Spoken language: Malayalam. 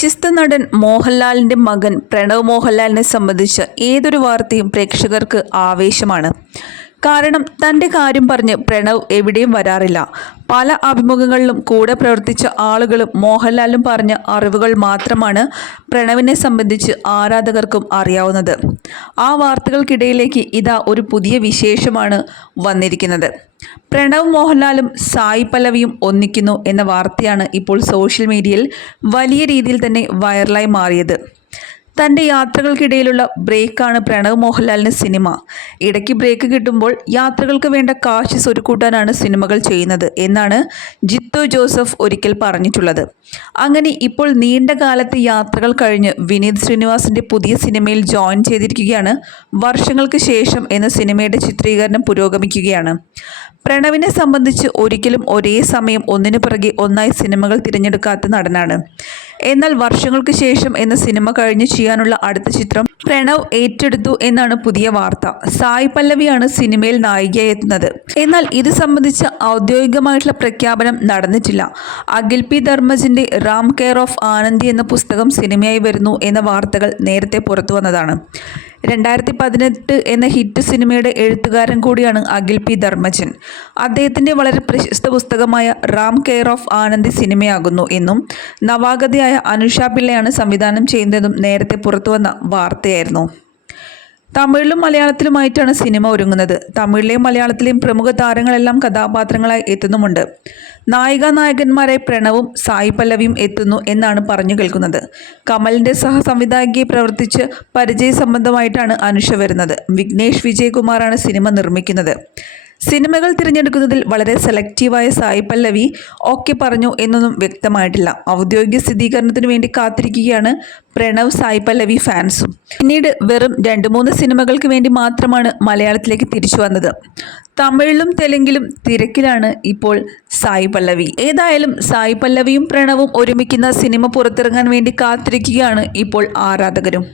പ്രശസ്ത നടൻ മോഹൻലാലിൻ്റെ മകൻ പ്രണവ് മോഹൻലാലിനെ സംബന്ധിച്ച് ഏതൊരു വാർത്തയും പ്രേക്ഷകർക്ക് ആവേശമാണ്. കാരണം തൻ്റെ കാര്യം പറഞ്ഞ് പ്രണവ് എവിടെയും വരാറില്ല. പല അഭിമുഖങ്ങളിലും കൂടെ പ്രവർത്തിച്ച ആളുകളും മോഹൻലാലും പറഞ്ഞ അറിവുകൾ മാത്രമാണ് പ്രണവിനെ സംബന്ധിച്ച് ആരാധകർക്കും അറിയാവുന്നത്. ആ വാർത്തകൾക്കിടയിലേക്ക് ഇതാ ഒരു പുതിയ വിശേഷമാണ് വന്നിരിക്കുന്നത്. പ്രണവ് മോഹൻലാലും സായി പല്ലവിയും ഒന്നിക്കുന്നു എന്ന വാർത്തയാണ് ഇപ്പോൾ സോഷ്യൽ മീഡിയയിൽ വലിയ രീതിയിൽ തന്നെ വൈറലായി മാറിയത്. തൻ്റെ യാത്രകൾക്കിടയിലുള്ള ബ്രേക്കാണ് പ്രണവ് മോഹൻലാലിന് സിനിമ. ഇടയ്ക്ക് ബ്രേക്ക് കിട്ടുമ്പോൾ യാത്രകൾക്ക് വേണ്ട കാശ് സ്വരുക്കൂട്ടാനാണ് സിനിമകൾ ചെയ്യുന്നത് എന്നാണ് ജിത്തു ജോസഫ് ഒരിക്കൽ പറഞ്ഞിട്ടുള്ളത്. അങ്ങനെ ഇപ്പോൾ നീണ്ട കാലത്തെ യാത്രകൾ കഴിഞ്ഞ് വിനീത് ശ്രീനിവാസിൻ്റെ പുതിയ സിനിമയിൽ ജോയിൻ ചെയ്തിരിക്കുകയാണ്. വർഷങ്ങൾക്ക് ശേഷം എന്ന സിനിമയുടെ ചിത്രീകരണം പുരോഗമിക്കുകയാണ്. പ്രണവിനെ സംബന്ധിച്ച് ഒരിക്കലും ഒരേ സമയം ഒന്നിനു പിറകെ ഒന്നായി സിനിമകൾ തിരഞ്ഞെടുക്കാത്ത നടനാണ്. എന്നാൽ വർഷങ്ങൾക്ക് ശേഷം എന്ന സിനിമ കഴിഞ്ഞ് ചെയ്യാനുള്ള അടുത്ത ചിത്രം പ്രണവ് ഏറ്റെടുത്തു എന്നാണ് പുതിയ വാർത്ത. സായി പല്ലവിയാണ് സിനിമയിൽ നായികയായി എത്തുന്നത്. എന്നാൽ ഇത് സംബന്ധിച്ച ഔദ്യോഗികമായിട്ടുള്ള പ്രഖ്യാപനം നടന്നിട്ടില്ല. അഖിൽ പി ധർമ്മജിൻ്റെ റാം കെയർ ഓഫ് ആനന്ദി എന്ന പുസ്തകം സിനിമയായി വരുന്നു എന്ന വാർത്തകൾ നേരത്തെ പുറത്തു വന്നതാണ്. 2018 എന്ന ഹിറ്റ് സിനിമയുടെ എഴുത്തുകാരൻ കൂടിയാണ് അഖിൽ പി ധർമ്മജൻ. അദ്ദേഹത്തിൻ്റെ വളരെ പ്രശസ്ത പുസ്തകമായ റാം കെയർ ഓഫ് ആനന്ദി സിനിമയാകുന്നു എന്നും നവാഗതയായ അനുഷ പിള്ളയാണ് സംവിധാനം ചെയ്യുന്നതെന്നും നേരത്തെ പുറത്തുവന്ന വാർത്തയായിരുന്നു. തമിഴിലും മലയാളത്തിലുമായിട്ടാണ് സിനിമ ഒരുങ്ങുന്നത്. തമിഴിലെയും മലയാളത്തിലെയും പ്രമുഖ താരങ്ങളെല്ലാം കഥാപാത്രങ്ങളായി എത്തുന്നുമുണ്ട്. നായികാനായകന്മാരായി പ്രണവും സായി പല്ലവിയും എത്തുന്നു എന്നാണ് പറഞ്ഞു കേൾക്കുന്നത്. കമലിൻ്റെ സഹസംവിധായകയെ പ്രവർത്തിച്ച് പരിചയ സംബന്ധമായിട്ടാണ് അനുഷ വരുന്നത്. വിഘ്നേഷ് വിജയകുമാറാണ് സിനിമ നിർമ്മിക്കുന്നത്. സിനിമകൾ തിരഞ്ഞെടുക്കുന്നതിൽ വളരെ സെലക്റ്റീവായ സായി പല്ലവി ഓക്കെ പറഞ്ഞു എന്നൊന്നും വ്യക്തമായിട്ടില്ല. ഔദ്യോഗിക സ്ഥിരീകരണത്തിന് വേണ്ടി കാത്തിരിക്കുകയാണ് പ്രണവ് സായി പല്ലവി ഫാൻസും. പിന്നീട് വെറും 2-3 സിനിമകൾക്ക് വേണ്ടി മാത്രമാണ് മലയാളത്തിലേക്ക് തിരിച്ചു വന്നത്. തമിഴിലും തെലുങ്കിലും തിരക്കിലാണ് ഇപ്പോൾ സായി പല്ലവി. ഏതായാലും സായി പല്ലവിയും പ്രണവും ഒരുമിക്കുന്ന സിനിമ പുറത്തിറങ്ങാൻ വേണ്ടി കാത്തിരിക്കുകയാണ് ഇപ്പോൾ ആരാധകരും.